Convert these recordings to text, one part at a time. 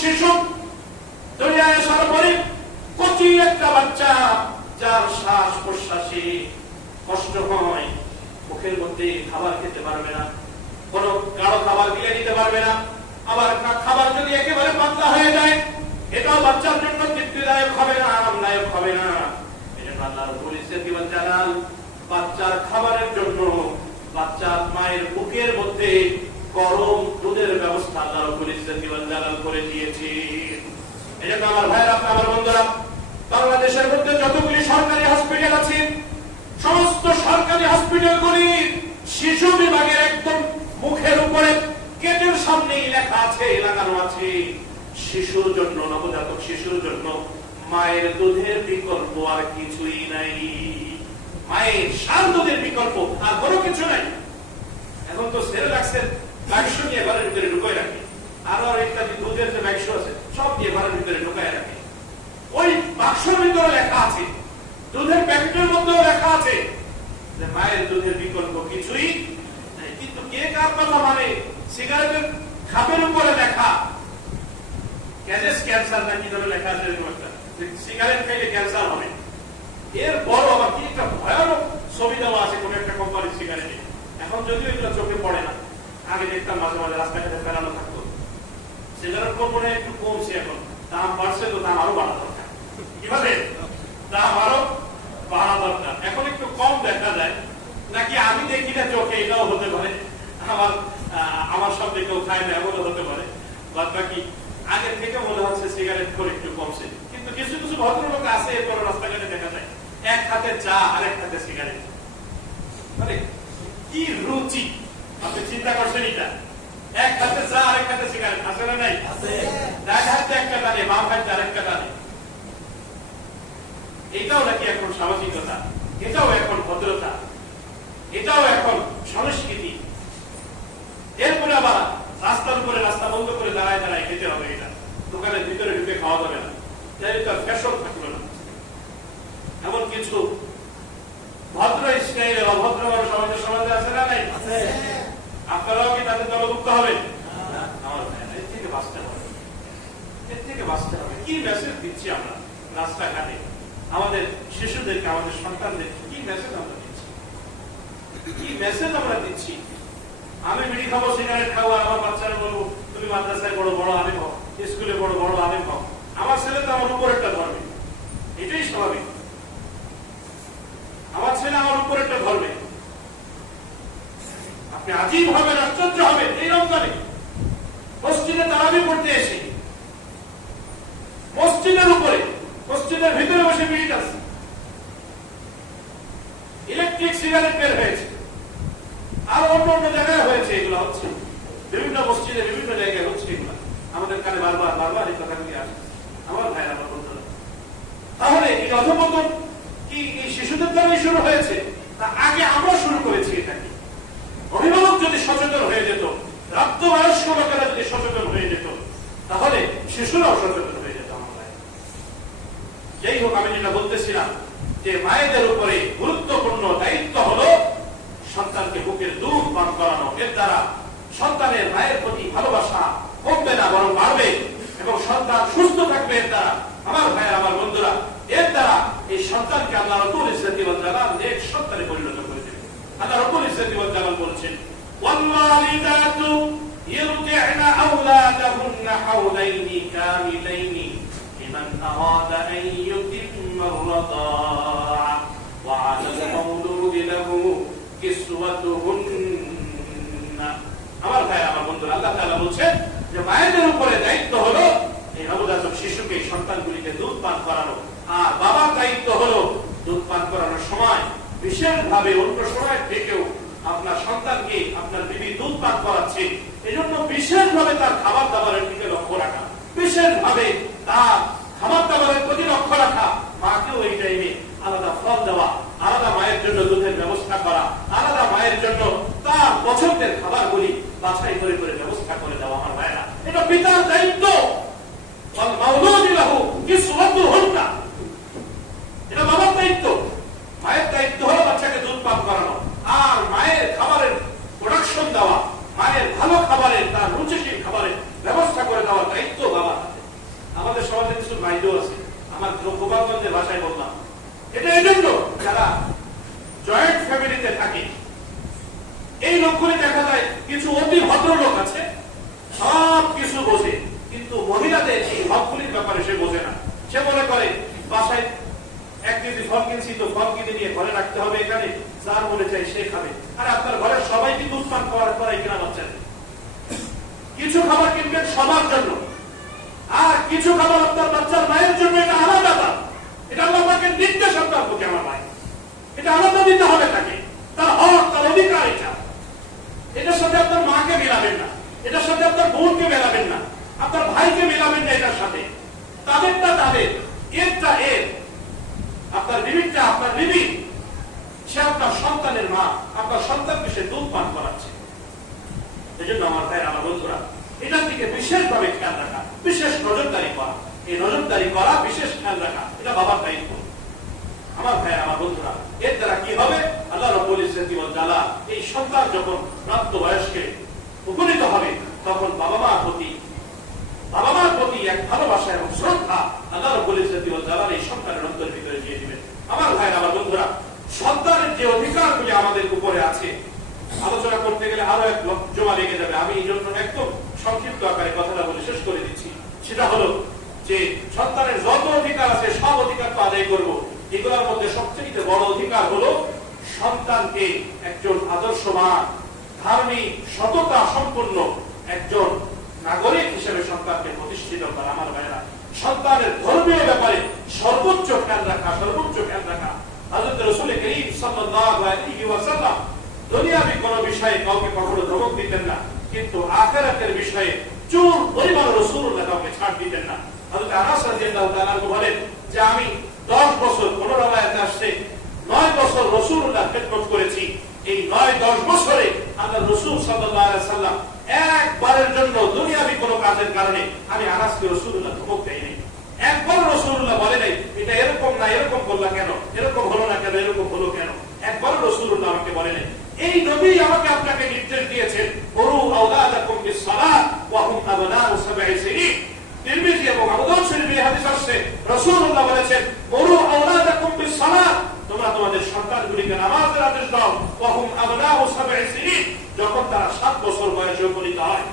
শিশু দুনিয়ায় আসার পরে কচি একটা বাচ্চা যার শ্বাস প্রশ্বাসে কষ্ট হয়, মুখের মধ্যে খাবার খেতে পারবে না, কোন গাঢ় খাবার গিলে নিতে পারবে না, আবার খাবার যদি একেবারে পাতলা হয়ে যায় এটাও বাচ্চার জন্য তৃপ্তিদায়ক হবে না, আরামদায়ক হবে না। এজন্য আল্লাহ রাব্বুল ইজ্জত ওয়াল জালাল বাচ্চার খাবারের জন্য বাচ্চার মায়ের বুকের মধ্যে গরম দুধের ব্যবস্থা আল্লাহ রাব্বুল ইজ্জত ওয়াল জালাল করে দিয়েছে। এজন্য আমার ভাইরা, আমার বন্ধুরা, বাংলাদেশের মধ্যে যতগুলি সরকারি হসপিটাল আছে সমস্ত সরকারি হসপিটালগুলি শিশু বিভাগের একদম মুখের উপরে গেটের সামনেই লেখা আছে, লাগানো আছে, শিশুর জন্য, নবজাতক শিশুর জন্য মায়ের দুধের বিকল্প আর কিছুই নাই। মায়ের সার দুধের বিকল্প আর কোনো কিছু নাই। এখন তো সেরেলাক্সের বাক্স নিয়ে ঘরের ভিতরে ঢুকায় রাখে, আরো ইত্যাদি দুধের যে বাক্স আছে সব দিয়ে ঘরের ভিতরে ঢুকায় রাখে। ওই বাক্সের ভিতরে লেখা আছে, দুধের প্যাকেটের মধ্যেও লেখা আছে যে মায়ের দুধের বিকল্প কিছুই নাই। কিন্তু কে কার কথা মানে? সিগারেটের খাপের উপরে লেখা ক্যান্সার না কি ধরে লেখা আছে, সিগারেট খাইলে ক্যান্সার হবে। এর বড় আবার কি একটা ভয়ানক ছবি দেওয়া আছে কোন একটা কোম্পানির সিগারেটে। এখন যদিও এগুলো চোখে পড়ে না, আগে দেখতাম মাঝে মাঝে রাস্তাঘাটে ফেরানো থাকতো। সিগারেট কোম্পানি একটু কমছে, এখন দাম বাড়ছে, তো দাম আরো বাড়া দরকার। কিভাবে দাম আরো বাড়া দরকার? এখন একটু কম দেখা যায় নাকি আমি দেখি না চোখে, এটাও হতে পারে। আমার সামনে কেউ খায় না এমনও হতে পারে। বাদ বাকি আগের থেকে মনে হচ্ছে সিগারেট করে একটু কমছে। কিন্তু কিছু কিছু ভদ্রলোক আছে এরপর রাস্তাঘাটে দেখা যায় এক হাতে চা আরেক হাতে সিগারেট। মানে কি রুচি! আপনি চিন্তা করছেন এটা? এক হাতে চা আরেক হাতে সিগারেট, আছে না নাই? ডান হাতে একটা টানে, বাম হাতে আরেকটা টানে। এটাও নাকি এখন সামাজিকতা, এটাও এখন ভদ্রতা, এটাও এখন সংস্কৃতি। এরপরে আবার রাস্তার উপরে রাস্তা বন্ধ করে দাঁড়ায় দাঁড়ায় খেতে হবে, এটা দোকানের ভিতরে ঢুকে খাওয়া যাবে না, তার ফ্যাশন থাকলো না। এমন কিছু ভদ্র স্টাইলের অভদ্র মানুষ আমাদের সমাজে আছে না নাই? আপনারাও কি তাদের দলভুক্ত হবেন? এর থেকে বাঁচতে হবে, এর থেকে বাঁচতে হবে। কি মেসেজ দিচ্ছি আমরা রাস্তাঘাটে আমাদের শিশুদেরকে, আমাদের সন্তানদেরকে? কি মেসেজ আমরা দিচ্ছি? কি মেসেজ আমরা দিচ্ছি? আমি বিড়ি খাবো, সিগারেট খাবো, আমার বাচ্চারা বলবো তুমি মাদ্রাসায় বড় বড় আলেম হও, স্কুলে বড় বড় আলেম হও। আমার ছেলে তো আমার উপর একটা ধর্মে, এটাই স্বাভাবিক। আমার ছেলে আমার উপর একটা ধর্মে। আপনি আজীব হবেন, আশ্চর্য হবেন। এই রমজানে মসজিদে তারাবি পড়তে এসে মসজিদের উপরে, মসজিদের ভিতরে বসে বিড়ি আছে, ইলেকট্রিক সিগারেট বের হয়েছে, আর অন্য অন্য জায়গায় হয়েছে। এগুলো হচ্ছে বিভিন্ন মসজিদে, বিভিন্ন জায়গায় হচ্ছে। এগুলো আমাদের কানে বারবার বারবার এই কথাগুলি আসে। আমার ভাই, আমার বন্ধুরা, তাহলে এই অধঃপতন কি এই শিশুদের দ্বারাই শুরু হয়েছে? তা আগে আমরা শুরু করেছি এটাকে। অভিভাবক যদি সচেতন হয়ে যেত, প্রাপ্তবয়স্ক লোকেরা যদি সচেতন হয়ে যেত, তাহলে শিশুরাও সচেতন হয়ে যেত। আমার ভাই, যাই হোক, আমি যেটা বলতেছিলাম যে মায়েদের উপরে গুরুত্বপূর্ণ দায়িত্ব হলো সন্তানকে বুকের দুধ পান করানো। এর দ্বারা সন্তানের মায়ের প্রতি ভালোবাসা কমবে না, বরং বাড়বে, এবং সন্তান সুস্থ থাকবে। এর দ্বারা আমার ভাই, আমার বন্ধুরা, এর দ্বারা এই সন্তানকে আল্লাহ রাব্বুল ইজ্জত ওয়াল জালাল নেক সন্তানে পরিণত করে দেবেন। আল্লাহ রাব্বুল ইজ্জত ওয়াল জালাল বলেছেন, ওয়াল্লালিদাতু ইরজি'না আওলাদাহুন্না হাওলাইনি কামিলাইনি লিমান আরাদা আন ইউতিম্মা আর-রাদা'a ওয়া 'আলাল মাওলুদি লাহু কিসওয়াতুহুন্না। আমার ভাই, আমার বন্ধুরা, আল্লাহ তাআলা বলেছেন যে মায়েদের উপরে দায়িত্ব হলো এই নবজাতক শিশুকে, সন্তানগুলিকে দুধ পান করানো। আর বাবার দায়িত্ব হলো দুধ পান করানোর সময় বিশেষভাবে অন্য সময় থেকেও আপনার সন্তানকে আপনার বিবি দুধ পান করাচ্ছে, এজন্য বিশেষভাবে তার খাবার দাবারের দিকে লক্ষ্য রাখা, বিশেষভাবে তার খাবার দাবারের প্রতি লক্ষ্য রাখা। মাকেও এই টাইমে আলাদা ফল দেওয়া, আলাদা মায়ের জন্য দুধের ব্যবস্থা করা, আলাদা মায়ের জন্য তার পছন্দের খাবারগুলি বাছাই করে করে ব্যবস্থা করে দেওয়া। আমার ভাইরা, এটা পিতার দায়িত্ব। এটা বাবার দায়িত্ব। মায়ের দায়িত্ব হলো বাচ্চাকে দুধ পান করানো, আর মায়ের খাবারের প্রোডাকশন দেওয়া, মায়ের ভালো খাবারের, তার রুচিশীল খাবারের ব্যবস্থা করে দেওয়ার দায়িত্ব বাবা। করে দেখা যায় কিছু অতি ভদ্রলোক আছে, সব কিছু বোঝে, কিন্তু মহিলাদের এই হকগুলির ব্যাপারে সে বোঝে না। সে মনে করে বাসায় 1 কেজি ফল কিনছি তো ফল কিনে নিয়ে ঘরে রাখতে হবে, এখানে যার মনে চাই সে খাবে। আর আপনার ঘরের সবাই কিন্তু উৎপাদন করার পরে কিনা বাচ্চা কিছু খাবার কিনবেন সবার জন্য, আর কিছু খাবার আপনার বাচ্চার মায়ের জন্য। এটা আলাদা দাম, এটা আল্লাহ পাকের নির্দেশ আপনার প্রতি আমার ভাই, এটা আলাদা দিতে হবে তাকে, তার হক, তার অধিকার। এটা এটার সাথে আপনার মাকে মেলাবেন না, এটার সাথে আপনার বোনকে মেলাবেন না, আপনার ভাইকে মেলাবেন না এটার সাথে। তাদেরটা তাদের, এরটা এর। আপনার বিবিটা আপনার বিবি, সে আপনার সন্তানের মা, আপনার সন্তানকে সে দুধ পান করাচ্ছে। এই জন্য আমার ভাই, আমার বন্ধুরা, এটার দিকে বিশেষভাবে খেয়াল রাখা, বিশেষ নজরদারি করা। এই নজরদারি করা, বিশেষ খেয়াল রাখা, এটা বাবার দায়িত্ব। আমার ভাই, আমার বন্ধুরা, এর দ্বারা কি হবে? আল্লাহ রাব্বুল ইজ্জতি ওয়াল জালাল এই সন্তান যখন প্রাপ্ত বয়স্কে উপনীত হবে, তখন বাবা মার প্রতি এক ভালোবাসা এবং শ্রদ্ধা আল্লাহ রাব্বুল ইজ্জতি ওয়াল জালাল এই সন্তানের অন্তরের ভিতরে দিয়ে দিবেন। আমার ভাই, আমার বন্ধুরা, সন্তানের যে অধিকারগুলি আমাদের উপরে আছে, আলোচনা করতে গেলে আরো এক জমা লেগে যাবে। আমি এই জন্য একদম সংক্ষিপ্ত আকারে কথাটা বলে শেষ করে দিচ্ছি। সেটা হলো যে সন্তানের যত অধিকার আছে সব অধিকার তো আদায় করবো। এগুলোর মধ্যে সবচেয়ে বড় অধিকার হলো সন্তানকে একজন আদর্শবান, ধার্মিক, সততা সম্পন্ন একজন নাগরিক হিসেবে সন্তানকে প্রতিষ্ঠিত করা। আমার ভাইরা, সন্তানের ধর্মীয় ব্যাপারে সর্বোচ্চ খেয়াল রাখা, সর্বোচ্চ খেয়াল রাখা। হযরত রাসূল করিম সাল্লাল্লাহু আলাইহি ওয়াসাল্লাম দুনিয়াবি কোন বিষয়ে কাউকে কখনো ধমক দিতেন না, কিন্তু আখিরাতের বিষয়ে চুল পরিমাণ রাসূলুল্লাহ কাউকে ছাড় দিতেন না। হযরত আনাস রাদিয়াল্লাহু তাআলা বলেন যে আমি 10 বছর, 15 রাওয়ায়াতে আসছে 9 বছর রাসূলুল্লাহ খেদমত করেছি। এই 9-10 বছরে আল্লাহ রাসূল সাল্লাল্লাহু আলাইহি ওয়াসাল্লাম একবারের জন্য দুনিয়াবি কোনো কাজের কারণে আমি আনাসকে রাসূলুল্লাহ ধমক দেইনি। একবার রাসূলুল্লাহ বলে নাই এটা এরকম না, এরকম করলা কেন, এরকম হলো না কেন, এরকম হলো কেন। একবার রাসূলুল্লাহ আমাকে বলে নাই। এই নবী আমাকে আপনাকে নির্দেশ দিয়েছেন, মুরু আওলাদাকুম বিস-সালাত ওয়া হুম আবনাউ 7 সিনিন। তিরমিজি এবং আবু দাউদ শরীফে হাদিস আসছে, রাসূলুল্লাহ বলেছেন, মুরু আওলাদাকুম বিস-সালাত, তোমরা তোমাদের সন্তানগুলিকে নামাজের আদেশ দাও, ওয়া হুম আবনাউ 7 সিনিন, যখন তারা 7 বছর বয়সে উপনীত হয়।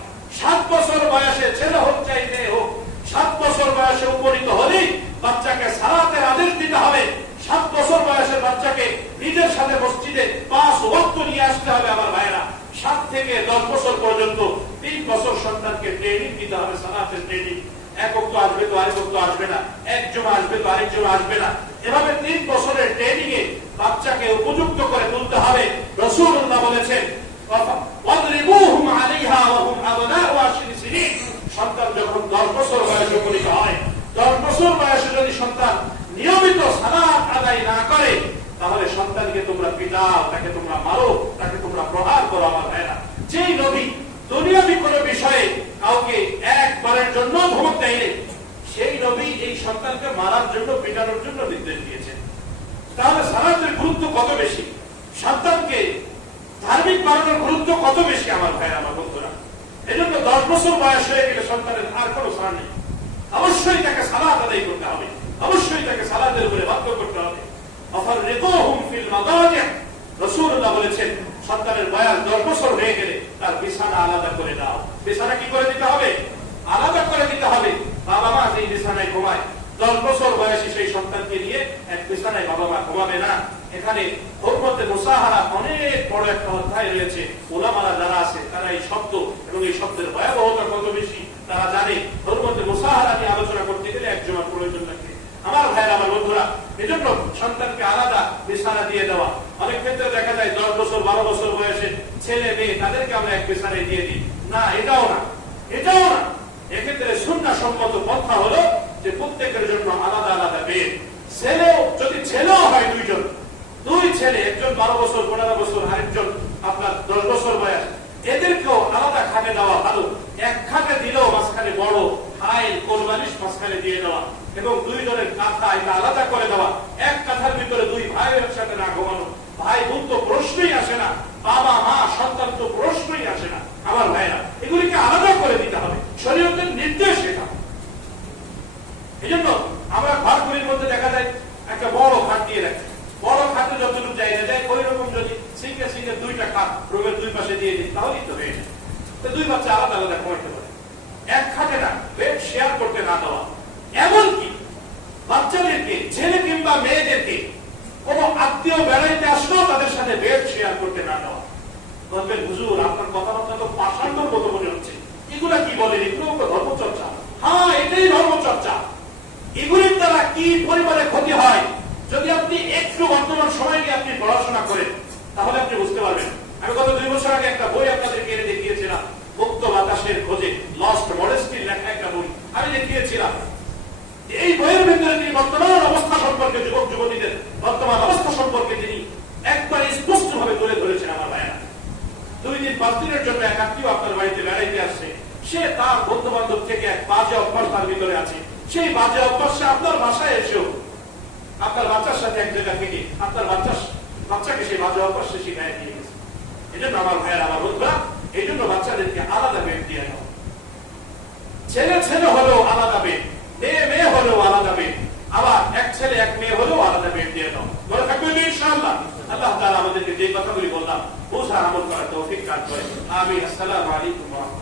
7 বছর বয়সে ছেলে হোক চাই মেয়ে হোক, 7 বছর বয়সে উপনীত হলেই বাচ্চাকে সালাতের আদেশ দিতে হবে। 7 বছর বয়সের বাচ্চাকে নিজের সাথে মসজিদে 5 ওয়াক্ত নিয়ে আসতে হবে। আমার ভাইরা, 7 থেকে 10 বছর পর্যন্ত 3 বছর সন্তানকে ট্রেনিং দিতে হবে, সালাতের ট্রেনিং। এক ওয়াক্ত আসবে তো আরেক ওয়াক্ত আসবে না, এক জমা আসবে তো আরেক জমা আসবে না। এভাবে 3 বছরের ট্রেনিং এ বাচ্চাকে উপযুক্ত করে তুলতে হবে। রাসূলুল্লাহ বলেছেন, ওয়াদরিবুহুম আলাইহা ওয়া হুম আবনাউ 10 সিনিন। সন্তান যখন 10 বছর বয়সে উপনীত হয়, 10 বছর বয়সে যদি সন্তান নিয়মিত সালাত আদায় না করে, তাহলে সন্তানকে তোমরা পিটাও, তাকে তোমরা মারো, তাকে তোমরা প্রহার করো। আমার ভাইরা, যেই নবী দুনিয়াবি কোন বিষয়ে কাউকে একবারের জন্য ধমক দেয়নি, সেই নবী এই সন্তানকে মারার জন্য, পিটানোর জন্য নির্দেশ দিয়েছেন। তাহলে সালাতের গুরুত্ব কত বেশি, সন্তানকে ধার্মিক বানানোর গুরুত্ব কত বেশি। আমার ভাইরা, আমার বন্ধুরা, এজন্য 10 বছর বয়স হয়ে গেলে সন্তানের আর কোনো ছাড় নেই। অবশ্যই তাকে সালাত আদায় করতে হবে, অবশ্যই তাকে সালাতের উপরে বাধ্য করতে হবে। আফাররিকুহুম ফিল মাদাজি', রাসূলুল্লাহ বলেছেন, সন্তানের বয়স 10 বছর হয়ে গেলে তার বিছানা আলাদা করে দাও। বিছানা কি করে দিতে হবে? আলাদা করে দিতে হবে। বাবা মা যেই বিছানায় ঘুমায়, 10 বছর বয়সী সেই সন্তানকে নিয়ে এক বিছানায় বাবা মা ঘুমাবে না। এখানে হুরমতে মুসাহারা অনেক বড় একটা অধ্যায় রয়েছে। উলামারা যারা আছে তারা এই শব্দ এবং এই শব্দের ভয়াবহতা কত বেশি তারা জানে। হুরমতে মুসাহারা নিয়ে আলোচনা করতে গেলে এক জমার প্রয়োজন লাগে। আমার ভাইরা, আমার বন্ধুরা, এজন্য সন্তানকে আলাদা বিছানা দিয়ে দেওয়া। অনেক ক্ষেত্রে দেখা যায় 10 বছর 12 বছর বয়সে ছেলে মেয়ে তাদেরকে আমরা এক বিছানায় দিয়ে দিই। না, এটাও না, এটাও না। এক্ষেত্রে সুন্নাহ সম্মত পন্থা হলো যে প্রত্যেকের জন্য আলাদা আলাদা বেড। ছেলেও যদি ছেলেও হয় দুই ছেলে, একজন 12 বছর 15 বছর, আরেকজন আপনার 10 বছর বয়স, এদেরকেও আলাদা খাটে দেওয়া ভালো। এক খাটে দিলেও মাঝখানে বড় হাইল কোলবালিশ মাঝখানে দিয়ে দেওয়া এবং 2 জনের কাঁথা এটা আলাদা করে দেওয়া। এক কাঁথার ভিতরে 2 ভাই একসাথে না ঘুমানো। ভাই বোন তো প্রশ্নই আসে না, বাবা মা সন্তান তো প্রশ্নই আসে না। আমার ভাইরা, এগুলিকে আলাদা করে দিতে হবে, শরীয়তের নির্দেশ এটা। এই জন্য আমরা ঘরগুলির মধ্যে দেখা যায় একটা বড় খাট দিয়ে রাখি। বড় খাটে যতটুকু জায়গা যায় ওই রকম যদি সিঙ্গে 2টা খাট রুমের 2 পাশে দিয়ে দিয়ে দিন, তাহলেই তো হয়ে যায়। তো দুই বাচ্চা আলাদা আলাদা ঘুমাইতে পারে, এক খাটে না, বেড শেয়ার করতে না দেওয়া। এমনকি বাচ্চাদেরকে, ছেলে কিংবা মেয়েদেরকে কোন আত্মীয় বেড়াইতে আসলেও তাদের সাথে বেড শেয়ার করতে না দেওয়া। বলবেন হুজুর আপনার কথাবার্তা তো পাষাণ্ডর মতো মনে হচ্ছে, এগুলা কি বলেন? এগুলো ধর্মচর্চা। হ্যাঁ, এটাই ধর্মচর্চা। এগুলির দ্বারা কি পরিবারে ক্ষতি হয় যদি আপনি একটু বর্তমান সময় নিয়ে আপনি পড়াশোনা করেন, তাহলে আপনি বুঝতে পারবেন। আমি গত 2 বছর আগে একটা বই আপনাদেরকে এনে দেখিয়েছিলাম, মুক্ত বাতাসের খোঁজে, লস্ট মডেস্টির লেখা একটা বই আমি দেখিয়েছিলাম। এই বইয়ের ভিতরে তিনি বর্তমান অবস্থা সম্পর্কে, যুবক যুবতীদের বর্তমান অবস্থা সম্পর্কে তিনি একবার স্পষ্ট ভাবে তুলে ধরেছেন। আমার ভাইয়েরা, 2 দিন 5 দিনের জন্য এক আত্মীয় আপনার বাড়িতে বেড়াইতে আসছে, সে তার বন্ধু বান্ধব থেকে এক বাজে অভ্যাস তার ভিতরে আছে, সেই বাজে অভ্যাস সে আপনার বাসায় এসেও আপনার বাচ্চার সাথে এক জায়গা থেকে আপনার বাচ্চাকে সেই বাজে অভ্যাস সে শিখাই দিয়ে গেছে। এই জন্য আমার ভাইয়ের, আমার বন্ধুরা, এই জন্য বাচ্চাদেরকে আলাদা বেড দিয়ে দাও। ছেলে ছেলে হলেও আলাদা বেড, মেয়ে মেয়ে হলেও আলাদা বেড, আবার এক ছেলে এক মেয়ে হলেও আলাদা বেড দিয়ে দাও। বলে থাকবেন ইনশাআল্লাহ। আল্লাহ তাআলা আমাদেরকে যে কথাগুলি বললাম বোঝার আমল করার তৌফিক দান করেন। আমিন। আসসালামু আলাইকুম ওয়া রাহমাতুল্লাহ।